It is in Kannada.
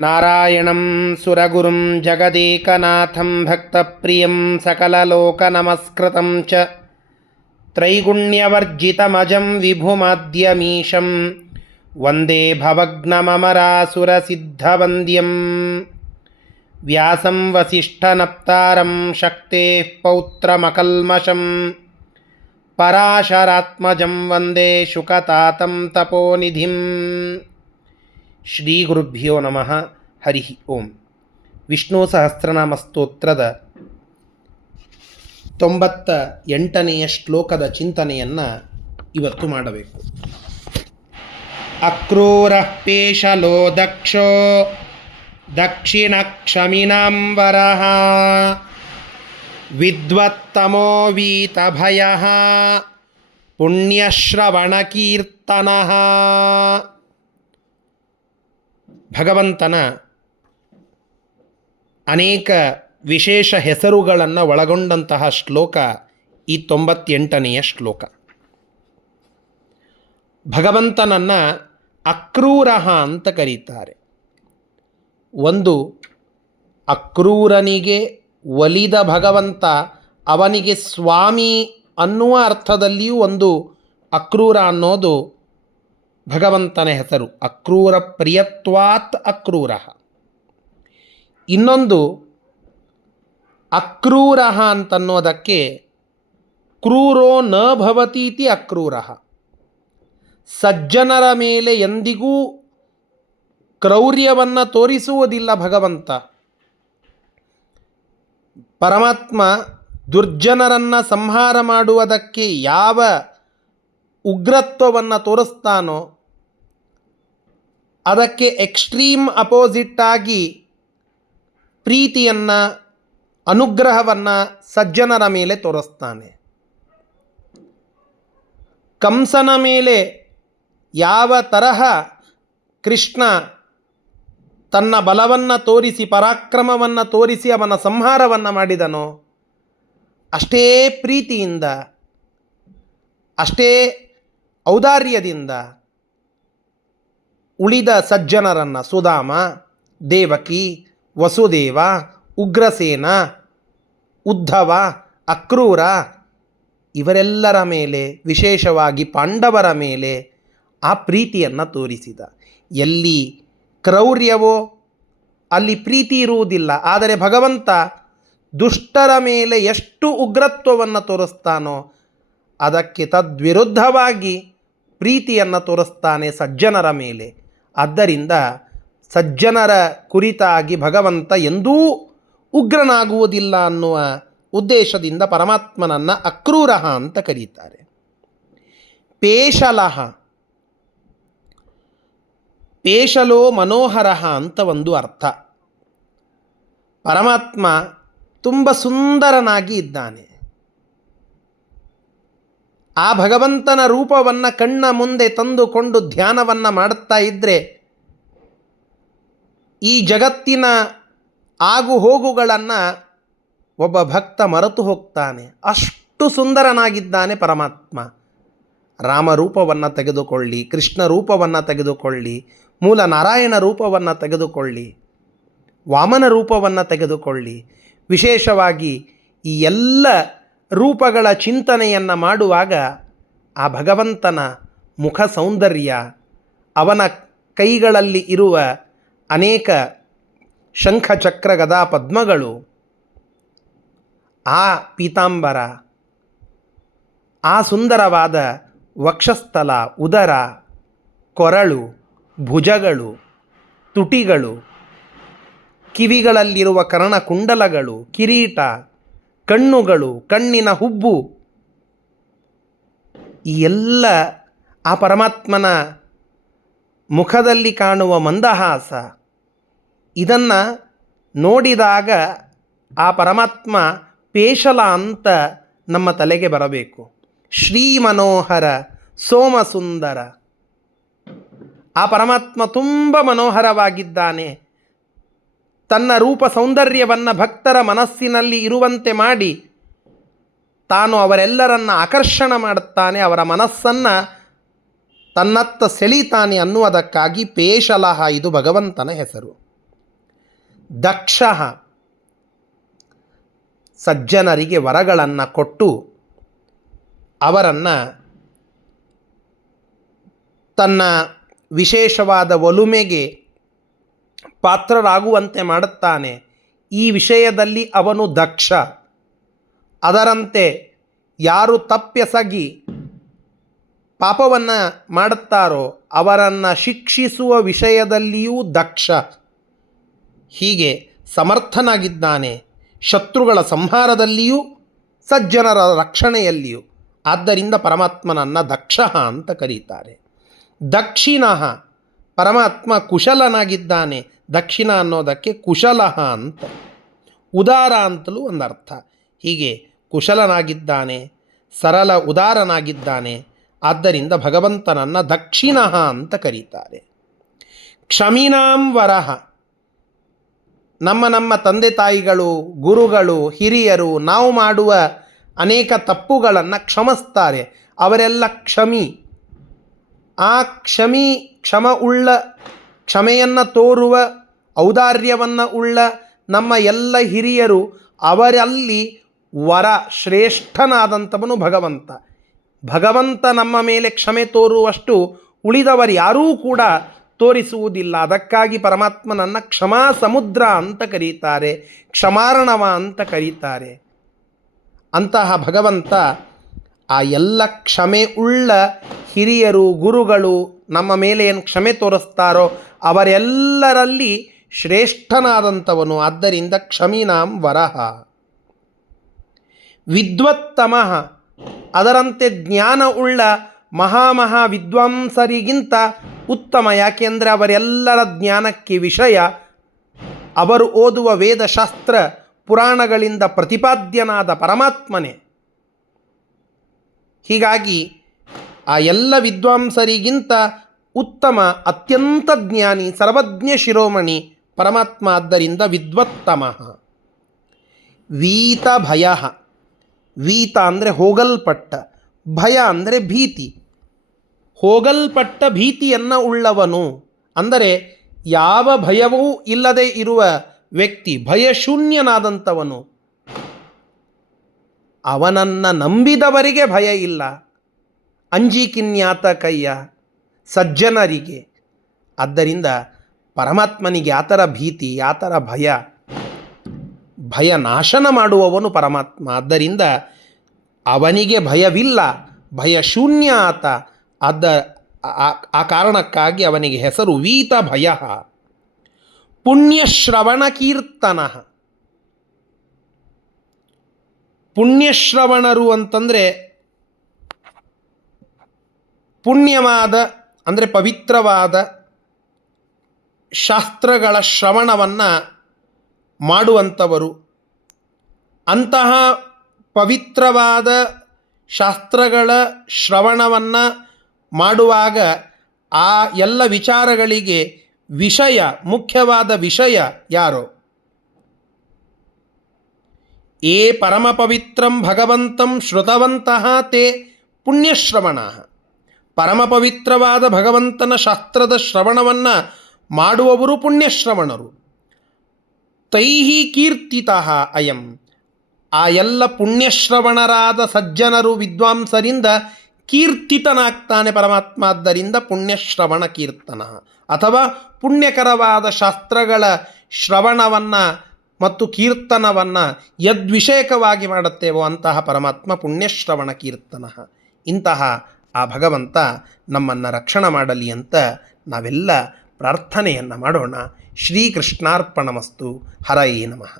ನಾರಾಯಣಂ ಸುರಗುರುಂ ಜಗದೇಕನಾಥಂ ಭಕ್ತಪ್ರಿಯಂ ಸಕಲಲೋಕನಮಸ್ಕೃತಂ ಚ ತ್ರೈಗುಣ್ಯವರ್ಜಿತಮಜಂ ವಿಭುಮಾದ್ಯಮೀಶಂ ವಂದೇ ಭವಗ್ನಮರಾಸುರಸಿದ್ಧವಂದ್ಯಂ ವ್ಯಾಸಂ ವಸಿಷ್ಠನಪ್ತಾರಂ ಶಕ್ತೇಃ ಪೌತ್ರಮಕಲ್ಮಷಂ ಪರಾಶರಾತ್ಮಜಂ ವಂದೇ ಶುಕತಾತಂ ತಪೋನಿಧಿಂ. ಶ್ರೀ ಗುರುಭ್ಯೋ ನಮಃ. ಹರಿ ಓಂ. ವಿಷ್ಣು ಸಹಸ್ರನಾಮ ಸ್ತೋತ್ರದ 98ನೆಯ ಶ್ಲೋಕದ ಚಿಂತನೆಯನ್ನು ಇವತ್ತು ಮಾಡಬೇಕು. ಅಕ್ರೂರಃ ಪೇಶಲೋ ದಕ್ಷೋ ದಕ್ಷಿಣ ಕ್ಷಮಿನಾಂಬರಃ ವಿದ್ವತ್ತಮೋ ವೀತಭಯಃ ಪುಣ್ಯಶ್ರವಣಕೀರ್ತನಃ. ಭಗವಂತನ ಅನೇಕ ವಿಶೇಷ ಹೆಸರುಗಳನ್ನು ಒಳಗೊಂಡಂತಹ ಶ್ಲೋಕ ಈ 98ನೆಯ ಶ್ಲೋಕ. ಭಗವಂತನನ್ನು ಅಕ್ರೂರಃ ಅಂತ ಕರೀತಾರೆ. ಒಂದು, ಅಕ್ರೂರನಿಗೆ ಒಲಿದ ಭಗವಂತ, ಅವನಿಗೆ ಸ್ವಾಮಿ ಅನ್ನುವ ಅರ್ಥದಲ್ಲಿಯೂ ಒಂದು ಅಕ್ರೂರ ಅನ್ನೋದು ಭಗವಂತನ ಹೆಸರು. ಅಕ್ರೂರ ಪ್ರಿಯತ್ವಾತ್ ಅಕ್ರೂರ. ಇನ್ನೊಂದು, ಅಕ್ರೂರ ಅಂತನ್ನೋದಕ್ಕೆ ಕ್ರೂರೋ ನ ಭವತೀತಿ ಅಕ್ರೂರ. ಸಜ್ಜನರ ಮೇಲೆ ಎಂದಿಗೂ ಕ್ರೌರ್ಯವನ್ನು ತೋರಿಸುವುದಿಲ್ಲ ಭಗವಂತ. ಪರಮಾತ್ಮ ದುರ್ಜನರನ್ನು ಸಂಹಾರ ಮಾಡುವುದಕ್ಕೆ ಯಾವ ಉಗ್ರತ್ವವನ್ನು ತೋರಿಸ್ತಾನೋ ಅದಕ್ಕೆ ಎಕ್ಸ್ಟ್ರೀಮ್ ಅಪೋಸಿಟ್ಟಾಗಿ ಪ್ರೀತಿಯನ್ನು, ಅನುಗ್ರಹವನ್ನು ಸಜ್ಜನರ ಮೇಲೆ ತೋರಿಸ್ತಾನೆ. ಕಂಸನ ಮೇಲೆ ಯಾವ ತರಹ ಕೃಷ್ಣ ತನ್ನ ಬಲವನ್ನು ತೋರಿಸಿ, ಪರಾಕ್ರಮವನ್ನು ತೋರಿಸಿ ಅವನ ಸಂಹಾರವನ್ನು ಮಾಡಿದನೋ ಅಷ್ಟೇ ಪ್ರೀತಿಯಿಂದ, ಅಷ್ಟೇ ಔದಾರ್ಯದಿಂದ ಉಳಿದ ಸಜ್ಜನರನ್ನು, ಸುಧಾಮ, ದೇವಕಿ, ವಸುದೇವ, ಉಗ್ರಸೇನ, ಉದ್ಧವ, ಅಕ್ರೂರ, ಇವರೆಲ್ಲರ ಮೇಲೆ, ವಿಶೇಷವಾಗಿ ಪಾಂಡವರ ಮೇಲೆ ಆ ಪ್ರೀತಿಯನ್ನು ತೋರಿಸಿದ. ಎಲ್ಲಿ ಕ್ರೌರ್ಯವೋ ಅಲ್ಲಿ ಪ್ರೀತಿ ಇರುವುದಿಲ್ಲ. ಆದರೆ ಭಗವಂತ ದುಷ್ಟರ ಮೇಲೆ ಎಷ್ಟು ಉಗ್ರತ್ವವನ್ನು ತೋರಿಸ್ತಾನೋ ಅದಕ್ಕೆ ತದ್ವಿರುದ್ಧವಾಗಿ ಪ್ರೀತಿಯನ್ನು ತೋರಿಸ್ತಾನೆ ಸಜ್ಜನರ ಮೇಲೆ. ಆದ್ದರಿಂದ ಸಜ್ಜನರ ಕುರಿತಾಗಿ ಭಗವಂತ ಎಂದೂ ಉಗ್ರನಾಗುವುದಿಲ್ಲ ಅನ್ನುವ ಉದ್ದೇಶದಿಂದ ಪರಮಾತ್ಮನನ್ನು ಅಕ್ರೂರಃ ಅಂತ ಕರೀತಾರೆ. ಪೇಶಲಃ, ಪೇಶಲೋ ಮನೋಹರಃ ಅಂತ ಒಂದು ಅರ್ಥ. ಪರಮಾತ್ಮ ತುಂಬ ಸುಂದರನಾಗಿ ಇದ್ದಾನೆ. ಆ ಭಗವಂತನ ರೂಪವನ್ನು ಕಣ್ಣ ಮುಂದೆ ತಂದುಕೊಂಡು ಧ್ಯಾನವನ್ನು ಮಾಡುತ್ತಾ ಇದ್ದರೆ ಈ ಜಗತ್ತಿನ ಆಗು ಹೋಗುಗಳನ್ನು ಒಬ್ಬ ಭಕ್ತ ಮರೆತು ಹೋಗ್ತಾನೆ. ಅಷ್ಟು ಸುಂದರನಾಗಿದ್ದಾನೆ ಪರಮಾತ್ಮ. ರಾಮರೂಪವನ್ನು ತೆಗೆದುಕೊಳ್ಳಿ, ಕೃಷ್ಣ ರೂಪವನ್ನು ತೆಗೆದುಕೊಳ್ಳಿ, ಮೂಲ ನಾರಾಯಣ ರೂಪವನ್ನು ತೆಗೆದುಕೊಳ್ಳಿ, ವಾಮನ ರೂಪವನ್ನು ತೆಗೆದುಕೊಳ್ಳಿ, ವಿಶೇಷವಾಗಿ ಈ ಎಲ್ಲ ರೂಪಗಳ ಚಿಂತನೆಯನ್ನು ಮಾಡುವಾಗ ಆ ಭಗವಂತನ ಮುಖ ಸೌಂದರ್ಯ, ಅವನ ಕೈಗಳಲ್ಲಿ ಇರುವ ಅನೇಕ ಶಂಖ ಚಕ್ರ ಗದಾ ಪದ್ಮಗಳು, ಆ ಪೀತಾಂಬರ, ಆ ಸುಂದರವಾದ ವಕ್ಷಸ್ಥಲ, ಉದರ, ಕೊರಳು, ಭುಜಗಳು, ತುಟಿಗಳು, ಕಿವಿಗಳಲ್ಲಿರುವ ಕರ್ಣಕುಂಡಲಗಳು, ಕಿರೀಟ, ಕಣ್ಣುಗಳು, ಕಣ್ಣಿನ ಹುಬ್ಬು, ಈ ಎಲ್ಲ ಆ ಪರಮಾತ್ಮನ ಮುಖದಲ್ಲಿ ಕಾಣುವ ಮಂದಹಾಸ, ಇದನ್ನು ನೋಡಿದಾಗ ಆ ಪರಮಾತ್ಮ ಪೇಶಲ ಅಂತ ನಮ್ಮ ತಲೆಗೆ ಬರಬೇಕು. ಶ್ರೀ ಮನೋಹರ ಸೋಮಸುಂದರ. ಆ ಪರಮಾತ್ಮ ತುಂಬ ಮನೋಹರವಾಗಿದ್ದಾನೆ. ತನ್ನ ರೂಪ ಸೌಂದರ್ಯವನ್ನು ಭಕ್ತರ ಮನಸ್ಸಿನಲ್ಲಿ ಇರುವಂತೆ ಮಾಡಿ ತಾನು ಅವರೆಲ್ಲರನ್ನ ಆಕರ್ಷಣ ಮಾಡುತ್ತಾನೆ, ಅವರ ಮನಸ್ಸನ್ನು ತನ್ನತ್ತ ಸೆಳೀತಾನೆ ಅನ್ನುವುದಕ್ಕಾಗಿ ಪೇಶಲಹ ಇದು ಭಗವಂತನ ಹೆಸರು. ದಕ್ಷ ಸಜ್ಜನರಿಗೆ ವರಗಳನ್ನು ಕೊಟ್ಟು ಅವರನ್ನು ತನ್ನ ವಿಶೇಷವಾದ ಒಲುಮೆಗೆ ಪಾತ್ರರಾಗುವಂತೆ ಮಾಡುತ್ತಾನೆ. ಈ ವಿಷಯದಲ್ಲಿ ಅವನು ದಕ್ಷ. ಅದರಂತೆ ಯಾರು ತಪ್ಪೆಸಗಿ ಪಾಪವನ್ನು ಮಾಡುತ್ತಾರೋ ಅವರನ್ನು ಶಿಕ್ಷಿಸುವ ವಿಷಯದಲ್ಲಿಯೂ ದಕ್ಷ. ಹೀಗೆ ಸಮರ್ಥನಾಗಿದ್ದಾನೆ ಶತ್ರುಗಳ ಸಂಹಾರದಲ್ಲಿಯೂ ಸಜ್ಜನರ ರಕ್ಷಣೆಯಲ್ಲಿಯೂ. ಆದ್ದರಿಂದ ಪರಮಾತ್ಮನನ್ನು ದಕ್ಷ ಅಂತ ಕರೀತಾರೆ. ದಕ್ಷಿಣ ಪರಮಾತ್ಮ ಕುಶಲನಾಗಿದ್ದಾನೆ. ದಕ್ಷಿಣ ಅನ್ನೋದಕ್ಕೆ ಕುಶಲ ಅಂತ, ಉದಾರ ಅಂತಲೂ ಒಂದರ್ಥ. ಹೀಗೆ ಕುಶಲನಾಗಿದ್ದಾನೆ, ಸರಳ ಉದಾರನಾಗಿದ್ದಾನೆ. ಆದ್ದರಿಂದ ಭಗವಂತನನ್ನು ದಕ್ಷಿಣ ಅಂತ ಕರೀತಾರೆ. ಕ್ಷಮಿನಾಂ ವರಹ ನಮ್ಮ ತಂದೆ ತಾಯಿಗಳು, ಗುರುಗಳು, ಹಿರಿಯರು ನಾವು ಮಾಡುವ ಅನೇಕ ತಪ್ಪುಗಳನ್ನು ಕ್ಷಮಿಸ್ತಾರೆ. ಅವರೆಲ್ಲ ಕ್ಷಮಿ. ಆ ಕ್ಷಮೆಯನ್ನು ತೋರುವ ಔದಾರ್ಯವನ್ನು ಉಳ್ಳ ನಮ್ಮ ಎಲ್ಲ ಹಿರಿಯರು, ಅವರಲ್ಲಿ ವರ ಶ್ರೇಷ್ಠನಾದಂಥವನು ಭಗವಂತ. ಭಗವಂತ ನಮ್ಮ ಮೇಲೆ ಕ್ಷಮೆ ತೋರುವಷ್ಟು ಉಳಿದವರು ಯಾರೂ ಕೂಡ ತೋರಿಸುವುದಿಲ್ಲ. ಅದಕ್ಕಾಗಿ ಪರಮಾತ್ಮನನ್ನು ಕ್ಷಮಾ ಸಮುದ್ರ ಅಂತ ಕರೀತಾರೆ, ಕ್ಷಮಾರ್ಣವ ಅಂತ ಕರೀತಾರೆ. ಅಂತಹ ಭಗವಂತ ಆ ಎಲ್ಲ ಕ್ಷಮೆ ಉಳ್ಳ ಹಿರಿಯರು, ಗುರುಗಳು ನಮ್ಮ ಮೇಲೆ ಏನು ಕ್ಷಮೆ ತೋರಿಸ್ತಾರೋ ಅವರೆಲ್ಲರಲ್ಲಿ ಶ್ರೇಷ್ಠನಾದಂಥವನು. ಆದ್ದರಿಂದ ಕ್ಷಮಿನಾಂ ವರಹ. ವಿದ್ವತ್ತಮಃ ಅದರಂತೆ ಜ್ಞಾನ ಉಳ್ಳ ಮಹಾ ವಿದ್ವಾಂಸರಿಗಿಂತ ಉತ್ತಮ. ಯಾಕೆಂದರೆ ಅವರೆಲ್ಲರ ಜ್ಞಾನಕ್ಕೆ ವಿಷಯ ಅವರು ಓದುವ ವೇದಶಾಸ್ತ್ರ ಪುರಾಣಗಳಿಂದ ಪ್ರತಿಪಾದ್ಯನಾದ ಪರಮಾತ್ಮನೇ. ಹೀಗಾಗಿ ಆ ಎಲ್ಲ ವಿದ್ವಾಂಸರಿಗಿಂತ ಉತ್ತಮ, ಅತ್ಯಂತ ಜ್ಞಾನಿ, ಸರ್ವಜ್ಞ ಶಿರೋಮಣಿ ಪರಮಾತ್ಮ. ಆದ್ದರಿಂದ ವಿದ್ವತ್ತಮಃ. ವೀತ ಭಯ. ವೀತ ಅಂದರೆ ಹೋಗಲ್ಪಟ್ಟ, ಭಯ ಅಂದರೆ ಭೀತಿ. ಹೋಗಲ್ಪಟ್ಟ ಭೀತಿಯನ್ನು ಉಳ್ಳವನು ಅಂದರೆ ಯಾವ ಭಯವೂ ಇಲ್ಲದೆ ಇರುವ ವ್ಯಕ್ತಿ, ಭಯಶೂನ್ಯನಾದಂಥವನು. ಅವನನ್ನು ನಂಬಿದವರಿಗೆ ಭಯ ಇಲ್ಲ. ಅಂಜಿಕಿನ್ಯಾತ ಕಯ್ಯ ಸಜ್ಜನರಿಗೆ. ಆದ್ದರಿಂದ ಪರಮಾತ್ಮನಿಗೆ ಆ ಥರ ಭೀತಿ, ಆ ಥರ ಭಯ ನಾಶನ ಮಾಡುವವನು ಪರಮಾತ್ಮ. ಆದ್ದರಿಂದ ಅವನಿಗೆ ಭಯವಿಲ್ಲ, ಭಯಶೂನ್ಯ ಆತ. ಆ ಕಾರಣಕ್ಕಾಗಿ ಅವನಿಗೆ ಹೆಸರು ವೀತ ಭಯ. ಪುಣ್ಯಶ್ರವಣ ಕೀರ್ತನ. ಪುಣ್ಯಶ್ರವಣರು ಅಂತಂದರೆ ಪುಣ್ಯವಾದ ಅಂದರೆ ಪವಿತ್ರವಾದ ಶಾಸ್ತ್ರಗಳ ಶ್ರವಣವನ್ನು ಮಾಡುವಂಥವರು. ಅಂತಹ ಪವಿತ್ರವಾದ ಶಾಸ್ತ್ರಗಳ ಶ್ರವಣವನ್ನು ಮಾಡುವಾಗ ಆ ಎಲ್ಲ ವಿಚಾರಗಳಿಗೆ ವಿಷಯ, ಮುಖ್ಯವಾದ ವಿಷಯ ಯಾರೋ? ಏ ಪರಮ ಪವಿತ್ರಂ ಭಗವಂತಂ ಶ್ರುತವಂತಹ ತೇ ಪುಣ್ಯಶ್ರವಣ. ಪರಮ ಪವಿತ್ರವಾದ ಭಗವಂತನ ಶಾಸ್ತ್ರದ ಶ್ರವಣವನ್ನು ಮಾಡುವವರು ಪುಣ್ಯಶ್ರವಣರು. ತೈಹಿ ಕೀರ್ತಿತಃ ಅಯಂ. ಆ ಎಲ್ಲ ಪುಣ್ಯಶ್ರವಣರಾದ ಸಜ್ಜನರು, ವಿದ್ವಾಂಸರಿಂದ ಕೀರ್ತಿತನಾಗ್ತಾನೆ ಪರಮಾತ್ಮ. ಆದ್ದರಿಂದ ಪುಣ್ಯಶ್ರವಣ ಕೀರ್ತನ ಅಥವಾ ಪುಣ್ಯಕರವಾದ ಶಾಸ್ತ್ರಗಳ ಶ್ರವಣವನ್ನು ಮತ್ತು ಕೀರ್ತನವನ್ನು ಯದ್ವಿಷಯಕವಾಗಿ ಮಾಡುತ್ತೇವೋ ಅಂತಹ ಪರಮಾತ್ಮ ಪುಣ್ಯಶ್ರವಣ ಕೀರ್ತನ. ಇಂತಹ ಆ ಭಗವಂತ ನಮ್ಮನ್ನು ರಕ್ಷಣೆ ಮಾಡಲಿ ಅಂತ ನಾವೆಲ್ಲ ಪ್ರಾರ್ಥನೆಯನ್ನು ಮಾಡೋಣ. ಶ್ರೀಕೃಷ್ಣಾರ್ಪಣಮಸ್ತು. ಹರಯೇ ನಮಃ.